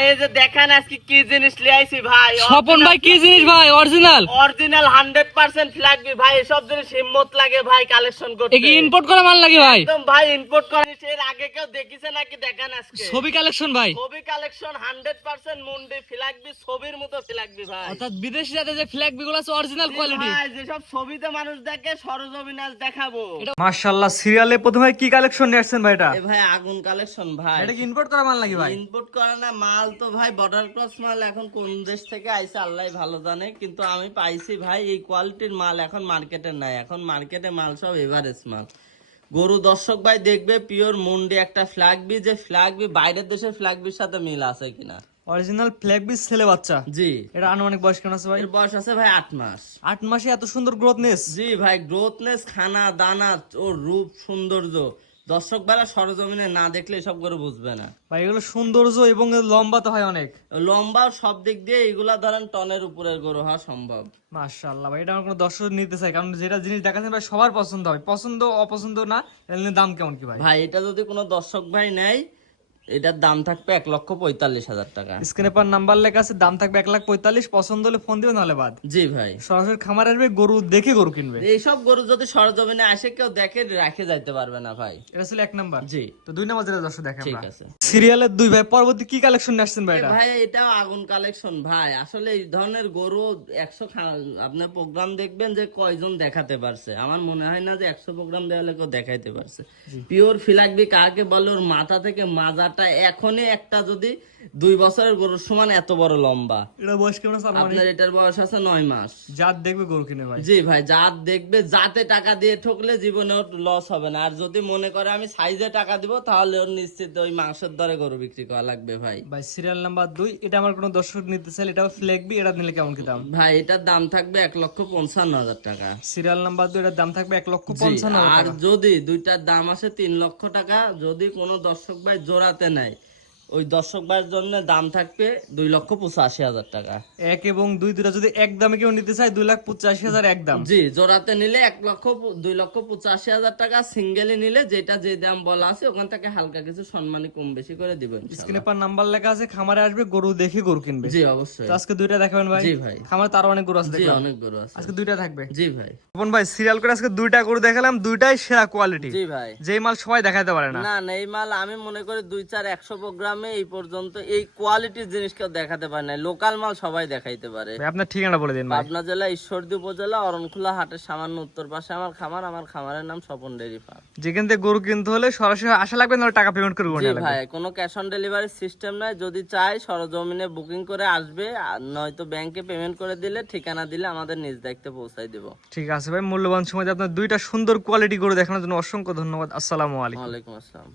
এই যে দেখেন আজকে কি জিনিস লিয়ে আইছি ভাই। স্বপন ভাই কি জিনিস ভাই? অরিজিনাল 100% ফ্ল্যাগবি ভাই। এসব জিনিস হিম্মত লাগে ভাই কালেকশন করতে। কি ইম্পোর্ট করা মাল লাগে ভাই? একদম ভাই ইম্পোর্ট করা। এর আগে কেউ দেখিছে নাকি দেখেন আজকে। ছবি কালেকশন ভাই। ছবি কালেকশন 100% মুন্ডি ফ্ল্যাগবি, ছবির মতো ফ্ল্যাগবি ভাই। অর্থাৎ বিদেশি জাতের যে ফ্ল্যাগ বিগুলো আছে অরিজিনাল কোয়ালিটি। ভাই যেসব ছবিতে মানুষ দেখে সরজমিনে আজ দেখাবো। মাশাআল্লাহ, সিরিয়ালে প্রথমে কি কালেকশন নিয়ে আসছেন ভাই? এটা এ ভাই আগুন কালেকশন ভাই। এটা কি ইম্পোর্ট করা মাল নাকি ভাই? ইম্পোর্ট করা না, মাল তো ভাই বর্ডার ক্রস মাল। এখন কোন দেশ থেকে আইছে আল্লাহই ভালো জানে, কিন্তু আমি পাইছি ভাই এই কোয়ালিটির মাল এখন মার্কেটে নাই। এখন মার্কেটে মাল সব এভারেজ মাল। গরু দর্শক ভাই দেখবে পিওর মুন্ডি একটা ফ্ল্যাগবি, যে ফ্ল্যাগবি বাইরের দেশের ফ্ল্যাগবির সাথে মিল আছে কিনা। অরিজিনাল ফ্ল্যাগ বি ছেলে বাচ্চা। জি, এটা আনুমানিক বয়স কেমন আছে ভাই? এর বয়স আছে ভাই 8 মাস। 8 মাসে এত সুন্দর গ্রোথনেস। জি ভাই, গ্রোথনেস, খানা দানা, ওর রূপ সৌন্দর্য দর্শক ভাইরা সরজমিনে না দেখলে এসব করে বুঝবে না ভাই এগুলো সৌন্দর্য এবং লম্বা তো হয় অনেক। লম্বা সব দিক দিয়ে এগুলা ধরেন টনের উপরের গরু হওয়া সম্ভব। মাশাআল্লাহ ভাই, এটা আমার কোনো দর্শক নিতে চাই, কারণ যেটা জিনিস দেখাচ্ছেন ভাই সবার পছন্দ হবে, পছন্দ অপছন্দ না। এর দাম কেমন কি ভাই? ভাই এটা যদি কোনো দর্শক ভাই নেয়, এটার দাম থাকবে 1,45,000 টাকা। স্ক্রিনে পার নাম্বার লেখা আছে, দাম থাকবে 1,45,000। পছন্দ হলে ফোন দিবেন, নাহলে বাদ। জি ভাই, সরাসরি খামার আসবে, গরু দেখে গরু কিনবে। এইসব গরু যদি সরজমিনে আসে কেউ দেখে রাখে যাইতে পারবে না ভাই। এটা ছিল 1 নাম্বার। জি, তো 2 নাম্বার যেটা দর্শক দেখেন ঠিক আমরা আছে। সিরিয়ালের 2 ভাই, পরবর্তী কি কালেকশন নিয়ে আসছেন ভাই? এ এটা ভাই এটাও আগুন কালেকশন ভাই। আসলে এই ধরনের গরু 100 আপনার প্রোগ্রাম দেখবেন যে কয়জন দেখাতে পারছে। আমার মনে হয় না যে 100 প্রোগ্রাম দেওয়ালে কেউ দেখাইতে পারছে। পিওর ফিলাকবি কাকে বলে? ওর মাথা থেকে মাজাটা এখনই একটা যদি 2 বছরের গরুর সমান এত বড় লম্বা। এটা বয়স কেমন আছে আপনার এটার বয়স আছে 9 মাস। জাত দেখবে গরু কিনে ভাই। জি ভাই, জাত দেখবে। জাতে টাকা দিয়ে ঠকলে জীবনে ওর লস হবে না। আর যদি মনে করে আমি সাইজে টাকা দিব, তাহলে ওর নিশ্চিত ওই মাংসের দরে গরু বিক্রি করা লাগবে ভাই। ভাই সিরিয়াল নাম্বার 2, এটা আমার কোনো দর্শক নিতে চাইলে এটা ফ্ল্যাগবি, এটা নিলে কেমন কি দাম? ভাই এটার দাম থাকবে 1,55,000 টাকা। সিরিয়াল নাম্বার 2, এটার দাম থাকবে জি, 1,55,000 আর টাকা। যদি দুইটার দাম আসে 3 লক্ষ টাকা, যদি কোনো দর্শক ভাই জোড়াতে নেয়, ওই দর্শক ভাইয়ের জন্য দাম থাকবে 2,85,000 টাকা। 1 এবং 2 দুটা যদি এক দামে কেউ নিতে চায়, 2,85,000 এক দাম। জি, জোড়াতে নিলে 2,85,000 টাকা। সিঙ্গেলে নিলে যেটা যে দাম বলা আছে ওখান থেকে হালকা কিছু সম্মানী কম বেশি করে দিবেন। স্ক্রিনে পার নাম্বার লেখা আছে, খামারে আসবে, গরু দেখে গরু কিনবে। জি অবশ্যই। তো আজকে 2টা দেখাবেন ভাই? জি ভাই। খামারে তো আরো অনেক গরু আছে জি, দেখলাম। অনেক গরু আছে। আজকে 2টা থাকবে। জি ভাই। তপন ভাই সিরিয়াল করে আজকে 2টা গরু দেখালাম, 2টাই সেরা কোয়ালিটি। জি ভাই। যেই মাল সবাই দেখাতে পারে না। না না, এই মাল আমি মনে করি 2-4-100 প্রোগ্রামে এই পর্যন্ত এই কোয়ালিটির জিনিস কেউ দেখাতে পারে না। লোকাল মাল সবাই দেখাইতে পারে। ভাই আপনার ঠিকানা বলে দিন ভাই। পাবনা জেলা ঈশ্বরদী উপজেলা অরণখোলা হাটের সামান্য উত্তর পাশে আমার খামার। আমার খামারের নাম স্বপন ডেইরি ফার্ম। যেখান থেকে গরু কিনতে হলে সরাসরি আসা লাগবে, নাহলে টাকা পেমেন্ট করে গরু জি নিয়ে লাগবে। ভাই, কোনো ক্যাশ অন ডেলিভারি সিস্টেম নাই। যদি চাই সরজমিনে বুকিং করে আসবে, আর নয়তো ব্যাংকে পেমেন্ট করে দিলে, ঠিকানা দিলে আমাদের নিজ দায়িত্বে পৌঁছাই দেব। ঠিক আছে ভাই, মূল্যবান সময় দিয়ে আপনার 2টা সুন্দর কোয়ালিটি গরু দেখানোর জন্য অসংখ্য ধন্যবাদ। আসসালামু আলাইকুম। ওয়ালাইকুম আসসালাম।